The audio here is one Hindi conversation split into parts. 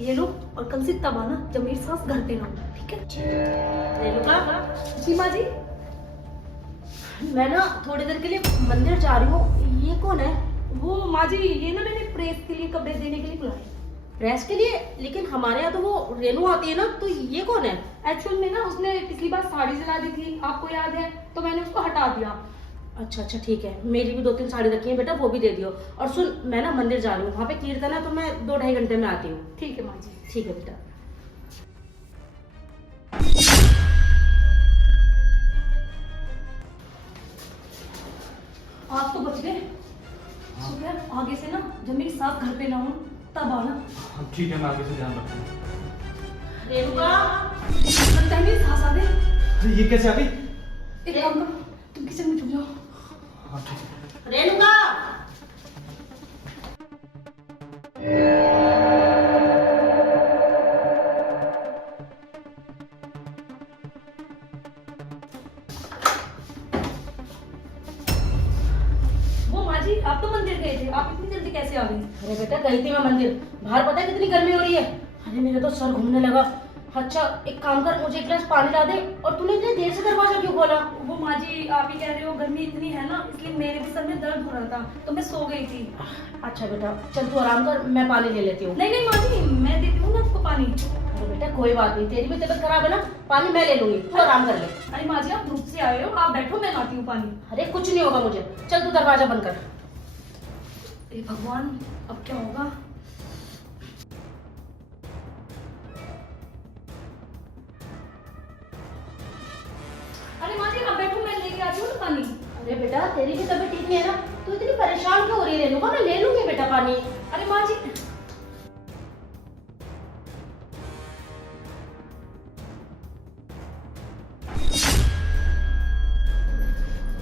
ये लो, और कल से तब आना जब मेरी सास घर पे ना हो, ठीक है? रेणुका, जी माँ जी। मैं ना थोड़ी देर के लिए मंदिर जा रही हूँ। ये कौन है? वो माँ जी, ये ना मैंने प्रेस के लिए कपड़े देने के लिए बुलाया। प्रेस के लिए? लेकिन हमारे यहाँ तो वो रेनू आती है ना, तो ये कौन है? एक्चुअल में ना उसने पिछली बार साड़ी सिला दी थी, आपको याद है, तो मैंने उसको हटा दिया। अच्छा अच्छा, ठीक है। मेरी भी 2-3 साड़ी रखी है बेटा, वो भी दे दियो। और सुन, मैं ना मंदिर जा रही हूँ, वहाँ पे कीर्तन है, तो मैं 2-2.5 घंटे में आती हूँ। ठीक है माँ जी। ठीक है बेटा। आप तो बच गए। शुक्र, आगे से ना जब मेरी सास घर पे ना हो तब आना। ठीक है, मैं आगे से ध्यान रखूंगा। रेणुका, लगता है मेरी सास आ गई। अरे ये कैसे आ गई? एक काम करो, तुम किचन में छुप जाओ। हाँ ठीक है। रेणुका। वो माँ जी, आप तो मंदिर गए थे, आप इतनी जल्दी कैसे आ गई? अरे बेटा, गई थी मैं मंदिर। बाहर पता है कितनी गर्मी हो रही है? अरे मेरा तो सर घूमने लगा। अच्छा एक काम कर, मुझे एक गिलास पानी ला दे। और तूने इतनी देर से दरवाजा क्यों खोला? वो माँ जी, आप ही कह रहे हो गर्मी इतनी है ना, इसलिए मेरे भी सर में दर्द हो रहा था, तो मैं सो गई थी। अच्छा बेटा, चल तू आराम कर, मैं पानी ले लेती हूँ। नहीं नहीं माँ जी, मैं देती हूँ ना आपको पानी। अरे बेटा कोई बात नहीं, तेरी भी तबीयत खराब है ना, पानी मैं ले लूंगी, तू आराम कर ले। अरे माँ जी, आप धूप से आए हो, आप बैठो, मैं लाती हूँ पानी। अरे कुछ नहीं होगा मुझे, चल तू दरवाजा बंद कर। हे भगवान, अब क्या होगा? अरे माँ जी, आप बैठो, मैं लेके आती हूँ ना पानी। अरे बेटा तेरी भी तबीयत ठीक नहीं है ना, तू इतनी परेशान क्यों हो रही है? रेणुका, मैं ले लूंगी बेटा पानी। अरे माँ जी,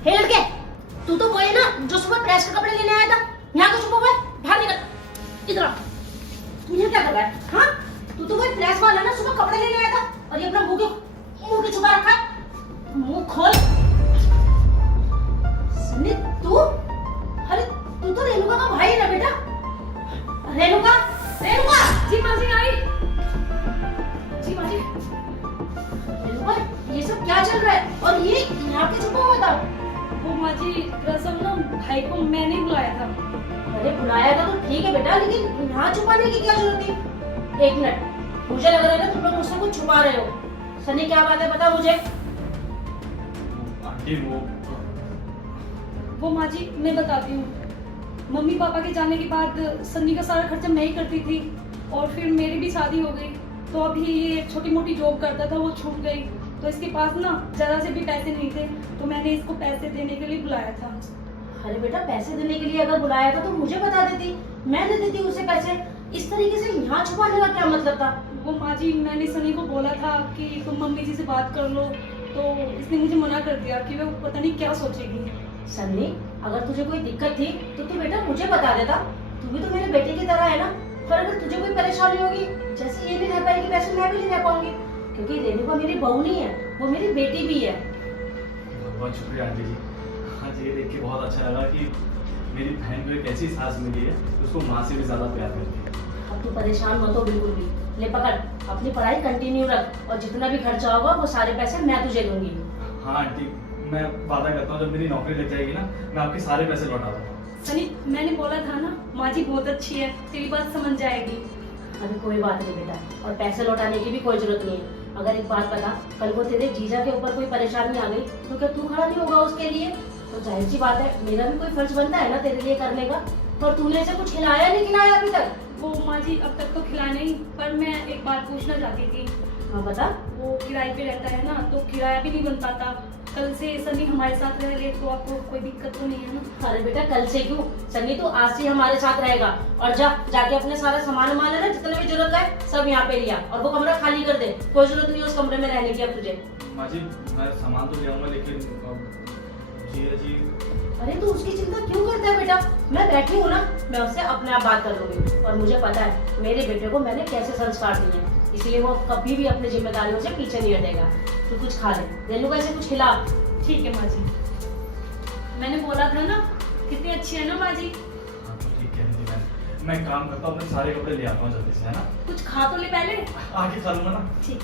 हे लड़के, तू तो वो है ना जो सुबह प्रेस के कपड़े लेने आया था? यहाँ तो छुपा हुआ है, बाहर निकल। इधर आ। तू यहाँ क्या कर रहा है? हाँ, तू तो वही प्रेस वाला ना, सुबह कपड़े लेने आया था, और ये अपना मुंह के छुपा रखा है। मुंह खोल। सन्नी, तू? अरे तू तो रेणुका का भाई है ना बेटा? रेणुका, रेणुका। जी माँ जी, आई। जी माँ जी। रेणुका, ये सब क्या चल रहा है? और ये यहाँ पे छुपा हुआ था? वो माँ जी, दरअसल ना भाई को मैंने बुलाया था। अरे बुलाया था तो ठीक है बेटा, लेकिन यहाँ छुपाने की क्या जरूरत थी? एक मिनट, मुझे लग रहा है ना तुम लोग मुझसे कुछ छुपा रहे हो। सनी क्या बात है, बता मुझे। आंटी वो माँ जी, मैं बताती हूँ। मम्मी पापा के जाने के बाद सन्नी का सारा खर्चा मैं ही करती थी, और फिर मेरी भी शादी हो गई, तो अभी ये छोटी मोटी जॉब करता था, वो छूट गई, तो इसके पास ना जरा से भी पैसे नहीं थे, तो मैंने इसको पैसे देने के लिए बुलाया था। अरे बेटा, पैसे देने के लिए अगर बुलाया था तो मुझे बता देती, मैं दे देती उसे पैसे। इस तरीके से यहाँ छुपाने का क्या मतलब था? वो माँ जी, मैंने सनी को बोला था कि तुम मम्मी जी से बात कर लो, तो इसने मुझे मना कर दिया कि वो पता नहीं क्या सोचेगी। सन्नी, अगर तुझे कोई दिक्कत थी तो तू बेटा मुझे बता देता। तू भी तो मेरे बेटे की तरह है ना। पर अगर तुझे कोई परेशानी होगी, जैसे ये नहीं रह पाएगी वैसे मैं भी नहीं रह पाऊंगी, क्योंकि रेणुका मेरी बहू नहीं है, वो मेरी बेटी भी है। बहुत शुक्रिया आंटी जी। आज ये देख के बहुत अच्छा लगा कि मेरी बहन को एक ऐसी सास मिली है उसको माँ से भी ज्यादा प्यार करती है। अब तू परेशान मत हो बिल्कुल भी। ले पकड़, अपनी पढ़ाई कंटिन्यू रख, और जितना भी खर्चा होगा वो सारे पैसे मैं तुझे दूंगी। हाँ आंटी, मैं वादा करता हूँ जब मेरी नौकरी लग जाएगी ना, मैं आपके सारे पैसे लौटा दूंगा। सनी, मैंने बोला था ना, माँ जी बहुत अच्छी है, तेरी बात समझ जाएगी। अरे कोई बात नहीं बेटा, और पैसे लौटाने की भी कोई जरूरत नहीं है। अगर एक बात बता, कल को तेरे जीजा के ऊपर कोई परेशानी आ गई तो क्या तू खड़ा नहीं होगा उसके लिए? तो जाहिर सी बात है, मेरा भी कोई फर्ज बनता है ना तेरे लिए करने का। और तूने इसे कुछ खिलाया नहीं खिलाया अभी तक? वो माँ जी, अब तक तो खिलाया नहीं, पर मैं एक बात पूछना चाहती थी। हाँ बता। वो किराए पे रहता है ना, तो किराया भी नहीं बन पाता। कल से सनी हमारे साथ रह ले तो आपको कोई दिक्कत तो नहीं है ना? अरे बेटा, कल से क्यों, सन्नी तो आज से हमारे साथ रहेगा। और जाके अपने सारा सामान है ना, जितना भी जरूरत है सब यहाँ पे लिया, और वो कमरा खाली कर दे। कोई जरूरत नहीं उस कमरे में रहने की अब तुझे। माँ जी, मैं सामान तो ले आऊंगा, लेकिन जीजा जी। अरे तू उसकी चिंता क्यों करता है बेटा? मैं बैठी हूँ ना, मैं उससे अपने आप बात कर लूंगी। और मुझे पता है मेरे बेटे को मैंने कैसे संस्कार दिए हैं, इसलिए वो कभी भी अपनी जिम्मेदारियों से पीछे नहीं हटेगा। तू कुछ खा ले, रेणुका ऐसे कुछ खिला। ठीक है माँ जी, मैंने बोला था ना, कितनी अच्छी है ना माँ जी। हाँ तो ठीक है आंटी, मैं एक काम करता हूँ, अपने सारे कपड़े ले आता हूँ जल्दी से, है ना? कुछ खा तो ले पहले। आगे खा लूंगा ना। ठीक।